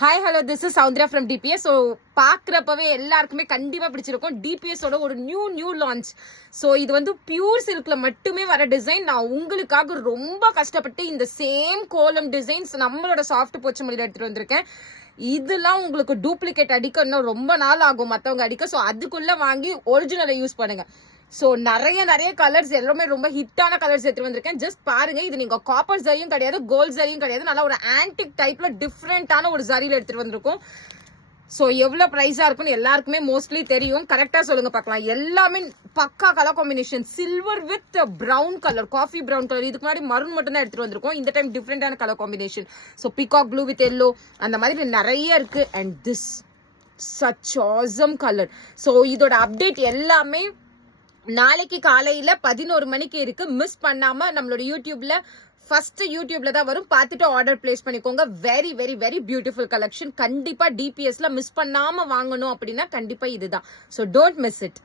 Hi hello this is Soundarya from DPS. So பார்க்குறப்பவே எல்லாருக்குமே கண்டிப்பாக பிடிச்சிருக்கும். டிபிஎஸோட ஒரு நியூ லான்ச். ஸோ இது வந்து பியூர் சில்கில் மட்டுமே வர டிசைன். நான் உங்களுக்காக ரொம்ப கஷ்டப்பட்டு இந்த சேம் கோலம் டிசைன்ஸ் நம்மளோட சாஃப்ட் போச்சு மொழியில் எடுத்துகிட்டு வந்திருக்கேன். இதெல்லாம் உங்களுக்கு டூப்ளிகேட் அடிக்க இன்னும் ரொம்ப நாள் ஆகும் மற்றவங்க அடிக்க. ஸோ அதுக்குள்ளே வாங்கி ஒரிஜினலை யூஸ் பண்ணுங்கள். ஸோ நிறைய கலர்ஸ் எல்லாமே ரொம்ப ஹிட்டான கலர்ஸ் எடுத்து வந்திருக்கேன். ஜஸ்ட் பாருங்க, இது நீங்க காப்பர் ஜரியும் கிடையாது, கோல்ட் ஜரியும் கிடையாது, நல்லா ஒரு ஆன்டிக் டைப்ல டிஃப்ரெண்டான ஒரு ஜரியில எடுத்துட்டு வந்திருக்கும். ஸோ எவ்வளோ ப்ரைஸா இருக்குன்னு எல்லாருக்குமே மோஸ்ட்லி தெரியும். கரெக்டாக சொல்லுங்க பார்க்கலாம். எல்லாமே பக்கா colour combination, silver with brown colour, coffee brown colour. இதுக்கு முன்னாடி மரூன் மட்டும் தான் எடுத்துட்டு வந்திருக்கோம். இந்த டைம் டிஃப்ரெண்டான colour combination. So peacock blue with yellow அந்த மாதிரி நிறைய இருக்கு. And this such awesome colour. So இதோட அப்டேட் எல்லாமே நாளைக்கு காலையில 11 மணிக்கு இருக்கு. மிஸ் பண்ணாம நம்மளோட யூடியூப்ல ஃபர்ஸ்ட் யூடியூப்ல தான் வரும். பார்த்துட்டு ஆர்டர் பிளேஸ் பண்ணிக்கோங்க. Very very very beautiful collection. கண்டிப்பா டிபிஎஸ்ல மிஸ் பண்ணாம வாங்கணும் அப்படின்னா கண்டிப்பா இதுதான். So don't miss it.